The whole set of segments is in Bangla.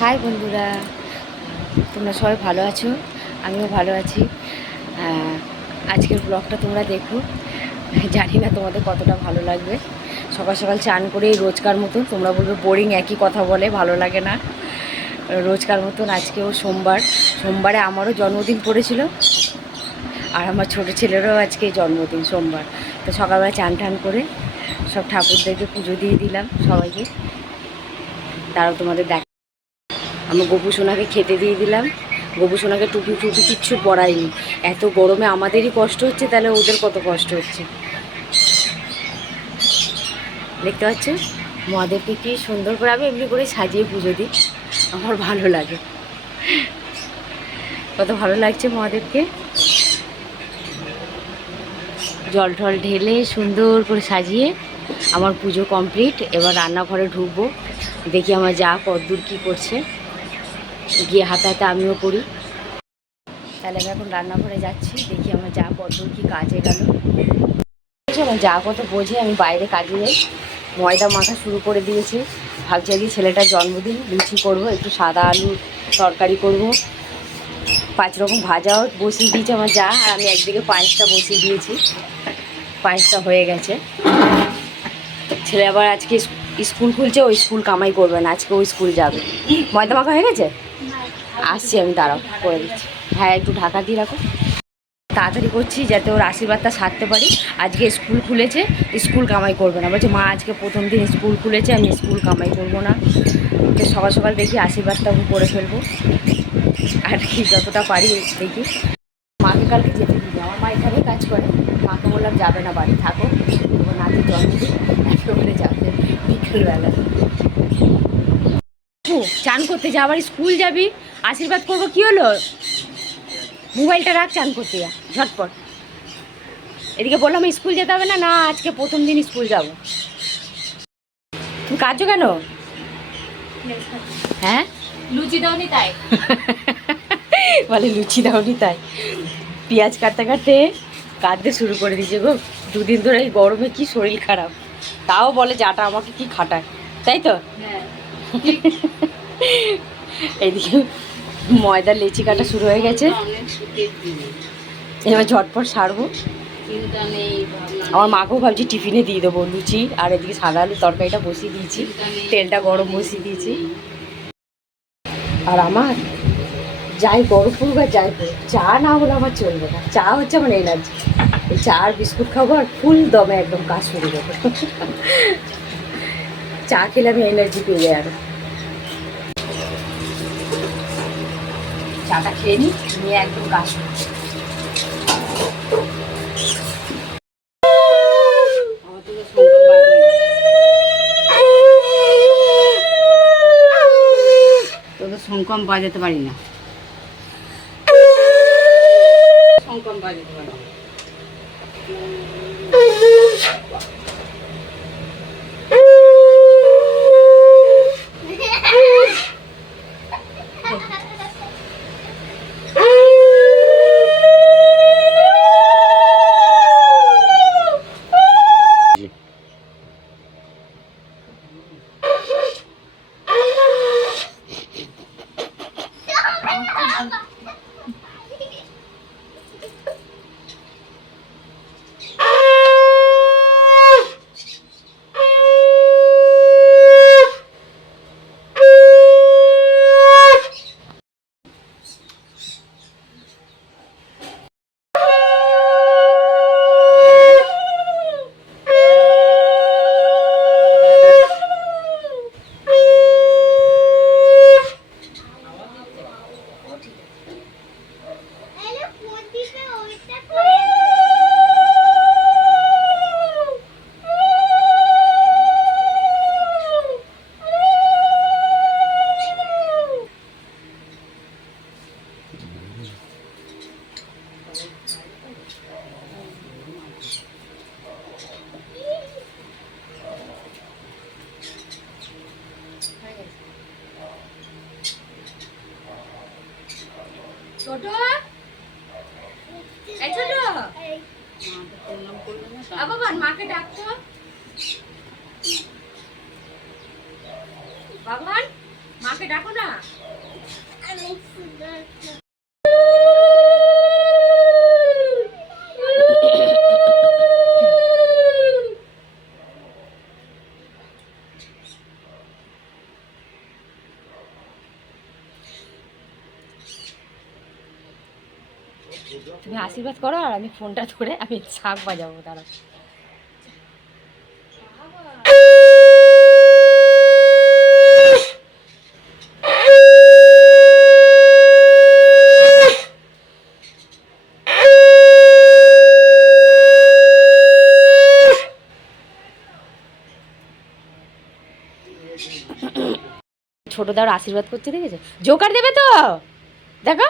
হাই বন্ধুরা, তোমরা সবাই ভালো আছো? আমিও ভালো আছি। আজকের ব্লগটা তোমরা দেখো, জানি না তোমাদের কতটা ভালো লাগবে। সকাল সকাল চান করেই রোজকার মতন, তোমরা বলবে বোরিং, একই কথা বলে, ভালো লাগে না। রোজকার মতন আজকেও সোমবারে আমারও জন্মদিন পড়েছিল, আর আমার ছোটো ছেলেরও আজকে জন্মদিন সোমবার। তো সকালবেলা চান টান করে সব ঠাকুরদেরকে পুজো দিয়ে দিলাম সবাইকে। তারাও তোমাদের দেখ, আমি গোপু সোনাকে খেতে দিয়ে দিলাম। গোপু সোনাকে টুপি টুপি কিচ্ছু পরাইনি। এত গরমে আমাদেরই কষ্ট হচ্ছে, তাহলে ওদের কত কষ্ট হচ্ছে। দেখতে পাচ্ছ মহাদেবকে কি সুন্দর করে আমি এমনি করে সাজিয়ে পুজো দিই, আমার ভালো লাগে। কত ভালো লাগছে মহাদেবকে। জল ঠল ঢেলে সুন্দর করে সাজিয়ে আমার পুজো কমপ্লিট। এবার রান্নাঘরে ঢুকবো, দেখি আমার যা কদ্দূর কী করছে, গিয়ে হাতে হাতে আমিও করি। তাহলে আমি এখন রান্নাঘরে যাচ্ছি, দেখি আমার যা কদ্দূর কী কাজে গেল। আমার যা কত বোঝে, আমি বাইরে কাজে যাই। ময়দা মাখা শুরু করে দিয়েছে। ভাবছি আজকে ছেলেটার জন্মদিন, লুচি করবো, একটু সাদা আলুর তরকারি করব, 5 রকম ভাজাও বসিয়ে দিয়েছে আমার যা। আর আমি একদিকে পায়েসটা বসিয়ে দিয়েছি, পায়েসটা হয়ে গেছে। ছেলে আবার আজকে স্কুল খুলছে, ওই স্কুল কামাই করবে না, আজকে ওই স্কুল যাবে। ময়দা মাখা হয়ে গেছে, আসছি আমি, দাঁড়াও করে দিচ্ছি। হ্যাঁ, একটু ঢাকা দিয়ে রাখো। তাড়াতাড়ি করছি যাতে ওর আশীর্বাদটা সারতে পারি। আজকে স্কুল খুলেছে, স্কুল কামাই করবে না, বলছে মা আজকে প্রথম দিন স্কুল খুলেছে, আমি স্কুল কামাই করবো না। তো সকাল সকাল দেখি আশীর্বাদটা করে ফেলবো, আর কি যতটা পারি দেখি। মাকে কালকে যেতে দিবি, আমার মা এখানেই কাজ করে। মাকে বললাম যাবে না, বাড়ি থাকো, তোমার নাতির জন্মদিন, একেবারে যাবে বিকেলবেলা। চান করতে যা, আবার স্কুল যাবি, আশীর্বাদ করবো, কি হলো? মোবাইলটা রাখ, চান করতে যা ঝটপট। এদিকে বললাম স্কুল যেতে হবে না, না আজকে প্রথম দিন স্কুল যাব। তুমি কাঁদছো কেন? হ্যাঁ, লুচি দাওনি তাই। বলে লুচি দাওনি তাই। পেঁয়াজ কাটতে কাটতে কাঁদতে শুরু করে দিয়েছে গো। 2 দিন ধরে এই গরমে কি শরীর খারাপ, তাও বলে যাটা আমাকে কি খাটায়, তাই তো। হ্যাঁ, এইদিকে ময়দার লেচি কাটা শুরু হয়ে গেছে, এবার ঝটপট সারবো। আমার মাকেও ভাবছি টিফিনে দিয়ে দেবো লুচি, আর এদিকে সাদা আলু তরকারিটা বসিয়ে দিয়েছি, তেলটা গরম বসিয়ে দিয়েছি। আর আমার যাই গরম পড়ুক আর যাই পড়ুক, চা না হলে আমার চলবে না। চা হচ্ছে আমার এনার্জি। এই চা আর বিস্কুট খাবো, আর ফুল দমে একদম কাজ শুরু করবো। চা খেলে আমি এনার্জি পেয়ে যাই আরো। চাটা খেয়ে নিই, নিয়ে একদম কাজ শুরু। তোদের শঙ্কম বাজাতে পারি না, শঙ্কম বাজাতে পারি না। ছোট, এই ছোট, বাবান মাকে ডাকতো, বাবান মাকে ডাকো না। তুমি আশীর্বাদ করো আর আমি ফোনটা ধরে আমি শাক বাজাবো তারা। ছোটদার আশীর্বাদ করছে, দেখেছো? জোকার দেবে তো দেখো।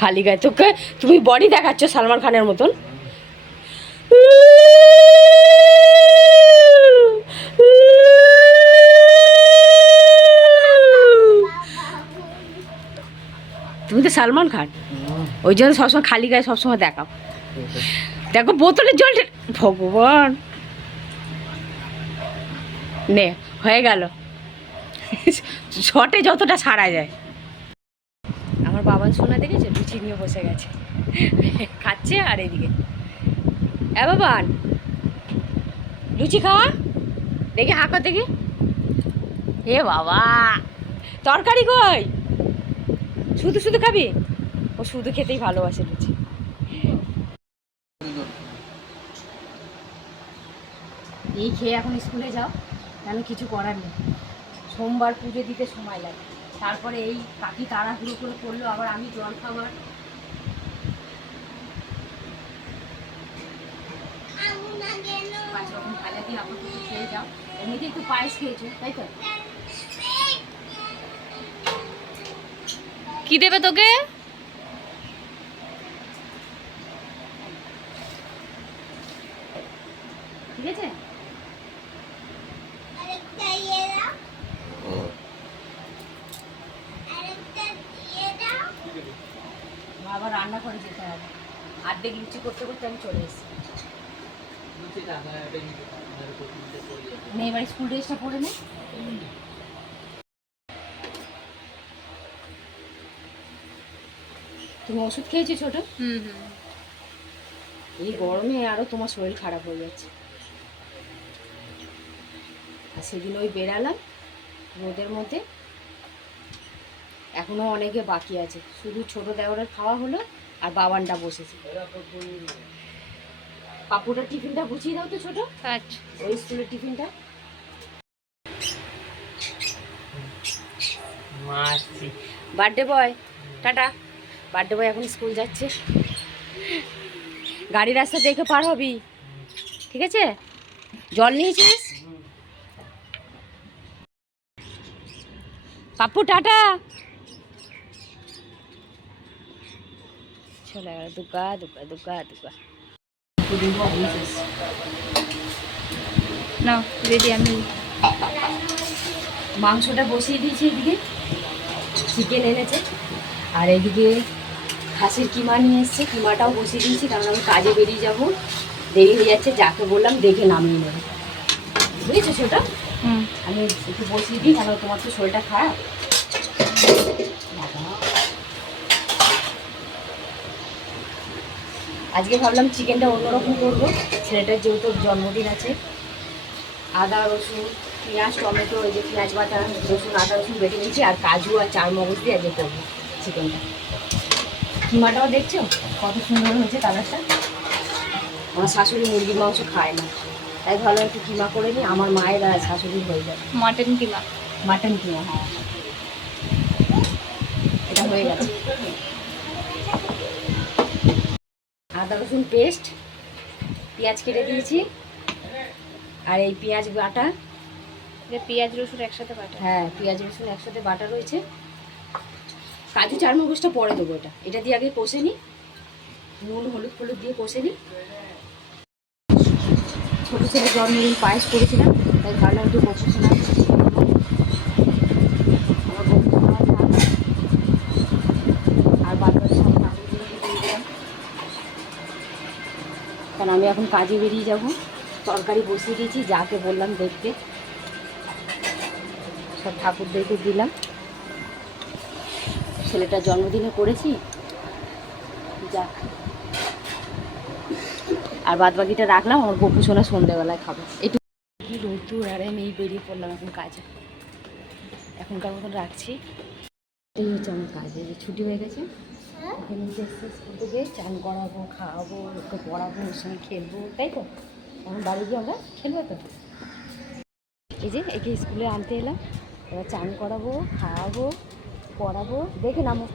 খালি গায়ে তোকে তুমি বডি দেখাচ্ছ সালমান খানের মতন। তুমি তো সালমান খান, ওই জন্য সবসময় খালি গায়ে সবসময় দেখাও। দেখো বোতলের জল, ভগবান। নে হয়ে গেল, শটে যতটা সারা যায়। আমার বাবা সোনা দেখেছে, লুচি নিয়ে বসে গেছে, খাচ্ছে। আর এদিকে এ বাবান, লুচি খাওয়া দেখি, হাঁকা দেখি। এ বাবা, তরকারি কই? শুধু শুধু খাবি? ও শুধু খেতেই ভালোবাসে লুচি। এই খেয়ে এখন স্কুলে যাও, কেন কিছু করার নেই। সোমবার পুজো দিতে সময় লাগে, তারপরে এই কাকি তাড়াহুড়ো করে করলো, আবার আমি জল খাবার। পাঁচ রকম ভাজা দিয়ে আবার কিছু খেয়ে যাও। এমনিতে একটু পায়েস খেয়েছো তাই তো? কি দেবে তোকে? ঠিক আছে, আবার রান্না করে যেতে হবে। অর্ধেক লুচি করতে করতে আমি চলে এসেছি। এবার স্কুল ড্রেসটা পরে নে। তুমি ওষুধ খেয়েছো ছোট? এই গরমে আরো তোমার শরীর খারাপ হয়ে যাচ্ছে। আর সেদিন ওই বেরালাম রোদের মধ্যে, এখনো অনেকে বাকি আছে। শুধু ছোট দেওরের খাওয়া হলো আর বাবানটা বসেছে। পাপুটার টিফিনটা গুছিয়ে দাও তো ছোট। আচ্ছা, ওই স্কুলের টিফিনটা। Birthday boy tata. Birthday boy এখন স্কুল যাচ্ছে। গাড়ি রাস্তা দেখে পার হবি, ঠিক আছে? জল নিয়েছিস? পাপ্পু টাটা। চলে গেল। দুকা দুকা দুকা দুকা। না রেডি। আমি মাংসটা বসিয়ে দিয়েছি, এদিকে চিকেন এনেছে, আর এদিকে খাসির কিমা নিয়ে এসছে। কিমাটাও বসিয়ে দিয়েছি, কারণ আমি কাজে বেরিয়ে যাব, দেরি হয়ে যাচ্ছে। যাকে বললাম দেখে নামিয়ে নেবে, বুঝেছো ছোটা? আমি একটু বসিয়ে দিই, কারণ তোমার তো শরীরটা খারাপ। আজকে ভাবলাম চিকেনটা অন্যরকম করবো, ছেলেটার যেহেতু জন্মদিন আছে। আদা রসুন পেঁয়াজ টমেটো, এই যে পেঁয়াজ বাটা, রসুন আদা রসুন বেটে নিয়েছি, আর কাজু আর চারমগজ দিয়ে আজকে করবো চিকেনটা। কিমাটাও দেখছো কত সুন্দর হয়েছে কালারটা। আমার শাশুড়ি মুরগির মাংস খায় না, তাই ভাবলাম একটু কিমা করে নিই, আমার মায়ের আর শাশুড়ির হয়ে যাবে। মাটন কিমা। মাটন কিমা, হ্যাঁ এটা হয়ে গেছে। আদা রসুন পেস্ট, পেঁয়াজ কেটে দিয়েছি, আর এই পেঁয়াজ বাটা। পেঁয়াজ রসুন একসাথে বাটা? হ্যাঁ, পেঁয়াজ রসুন একসাথে বাটা রয়েছে। কাজু চারমগজটা পরে দেবো, এটা দিয়ে আগে কষে নিই, নুন হলুদ ফলুদ দিয়ে কষে নিই। ছোটো ছেলে জন্মদিন পায়েস করেছিলাম, তাই ভাবলাম একটু প্রফেশনাল আর বাদ বাকি সব কাজগুলোকে দিয়ে দিলাম, কারণ আমি এখন কাজে বেরিয়ে যাব। তরকারি বসিয়ে দিয়েছি, যাকে বললাম দেখতে সব ঠাকুরদেরকে দিলাম। ছেলেটা জন্মদিনে করেছি, যাক। আর বাদ বাকিটা রাখলাম, আমার গপু সোনা সন্ধ্যেবেলায় খাবো। একটু কি রোদ্দুর, আর আমি বেরিয়ে পড়লাম এখন কাজে। এখনকার মতন রাখছি। এই হচ্ছে আমার কাজ, এই যে ছুটি হয়ে গেছে। এখানে স্কুল থেকে চান করাবো, খাওয়াবো, ওকে পড়াবো, ওর সঙ্গে খেলবো, তাই তো? এখন বাড়ি গিয়ে আমরা খেলবো তো। এই যে একে স্কুলে আনতে এলাম, এবার চান করাবো, খাওয়াবো, পড়াবো, দেখে নামো,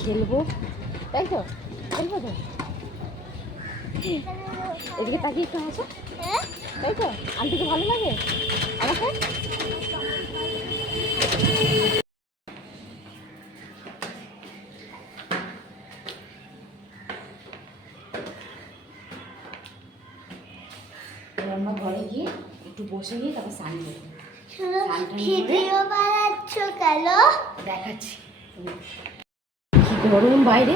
খেলবো, তাই তো? খেলবো তো। এদিকে তাকিয়ে একটু আসো, তাই তো? আন্টিকে ভালো লাগে আমাকে? আমরা ঘরে গিয়ে একটু বসে গিয়ে তারপর স্নান করবো। ভিডিও বানাচ্ছ কেন? দেখাচ্ছি কি গরম বাইরে।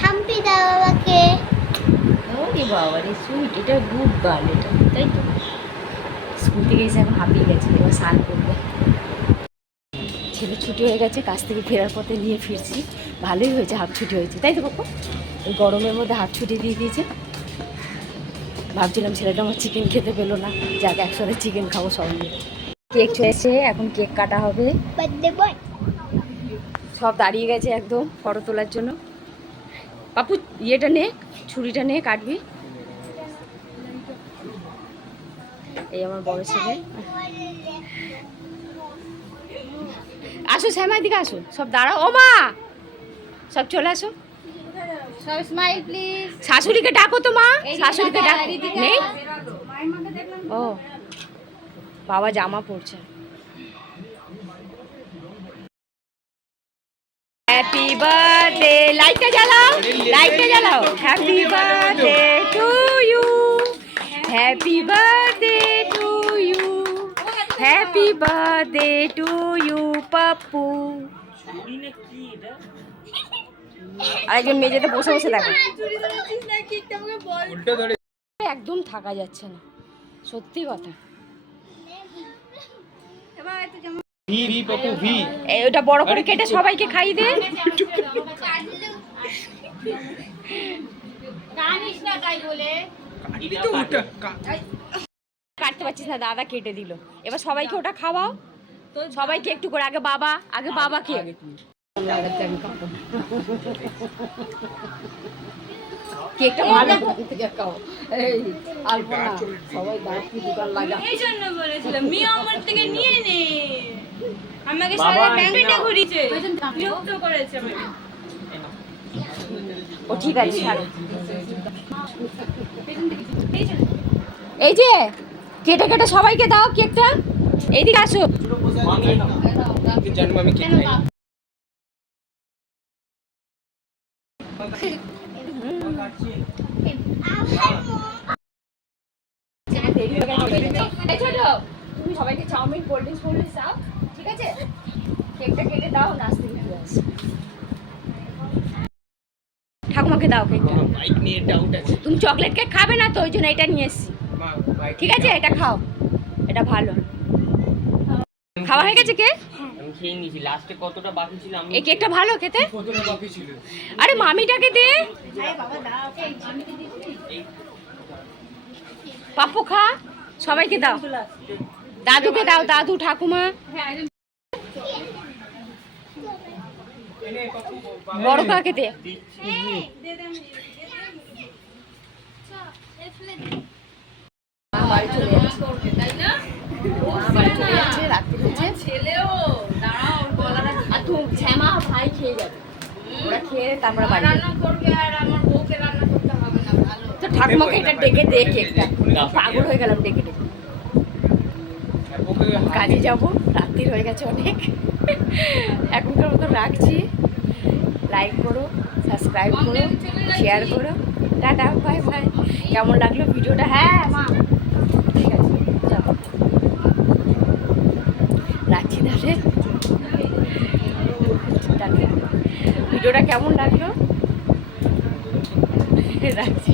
হাম্পি দাও আমাকে। ওরে বাবা রে, সুইট, এটা গুড গার্ল, এটা তাই তো? স্কুল থেকে এসে এখন হাঁপিয়ে গেছে, এবার স্নান করবে। ছেলে ছুটি হয়ে গেছে, কাজ থেকে ফেরার পথে নিয়ে ফিরছি। ভালোই হয়েছে, হাফ ছুটি হয়েছে, তাই তো বাবা? এই গরমের মধ্যে হাফ ছুটি দিয়ে দিয়েছে। ভাবছিলাম ছেলেটা আমার চিকেন খেতে পেলো না, যাক একসাথে চিকেন খাবো সব মিলে। কেক চলেছে, এখন কেক কাটা হবে। Birthday boy. সব দাঁড়িয়ে গেছে একদম ফটো তোলার জন্য। পাপু ইয়েটা নে, ছুরিটা নে, কাটবি। এই আমার বড় ছেলে। আসো শ্যামার দিকে আসো, সব দাঁড়াও। ও মা, সব চলে আসো। সব স্মাইল প্লিজ। শাশুড়িকে ডাকো তো মা, শাশুড়িকে ডাকো। নেই? ও বাবা জামা পরছে। হ্যাপি বার্থডে, লাইটটা জ্বালাও, লাইটটা জ্বালাও। Happy birthday to you, happy birthday to you, happy birthday to you Pappu. আরেকজন মেঝেতে বসে বসে দেখো। একদম থাকা যাচ্ছে না, সত্যি কথা। ওটা বড় করে কেটে সবাইকে খাইয়ে দে। কাটতে পারছিস না, দাদা কেটে দিল। এবার সবাইকে ওটা খাওয়াও, সবাইকে একটু করে। আগে বাবাকে। কেকটা ভালো খাও। এই আলপনা সবাই দাঁড়ি দোকান লাগা। এই জন্য বলেছিলাম মিয়া আমার থেকে নিয়ে নে। আমাকে সারা ব্যাংকটা ঘুরিয়েছে, বিরক্ত করেছে আমাকে। ও ঠিক আছে, ছাড়ো। এই যে কেটে কেটে সবাইকে দাও কেকটা। এইদিকে আসো। তুমি সবাইকে চাউমিন, কোল্ড ড্রিঙ্কস দাও, ঠিক আছে? কেকটা কেটে দাও, নাচতে ফিরে আসো। ঠাকুমাকে দাও কেকটা। তুমি চকলেট কেক খাবে না তো, ওই জন্য এটা নিয়ে এসছি, ঠিক আছে? এটা খাও, এটা ভালো। খাওয়া হয়ে গেছে কেক? আমি খেয়ে নিয়েছি, লাস্টে কতটা বাকি ছিল আমি। এই কেকটা ভালো খেতে। আরে মামিটাকে দে। পাপ্পু খা, সবাইকে দাও। দাদুকে দাও, দাদু, ঠাকুমা। বড় কাকে দে। বাড়ি চলে যাচ্ছে, বাড়ি চলে যাচ্ছে, রাত্রি হচ্ছে। আর তুমি শ্যামা ভাই খেয়ে যাবে, ওরা খেয়ে তারপরে বাড়ি তো। ঠাকুমাকে এটা ডেকে দে কেকটা, পাগল হয়ে গেলাম ডেকে ডেকে। কাজে যাব, রাত্রি হয়ে গেছে অনেক। এখনকার মতো রাখছি। লাইক করো, সাবস্ক্রাইব করো, শেয়ার করো। Tata, bye bye. কেমন লাগলো ভিডিওটা? হ্যাঁ মা, ঠিক আছে, যাও, রাখছি তাহলে। ভিডিওটা কেমন লাগলো রাখছি।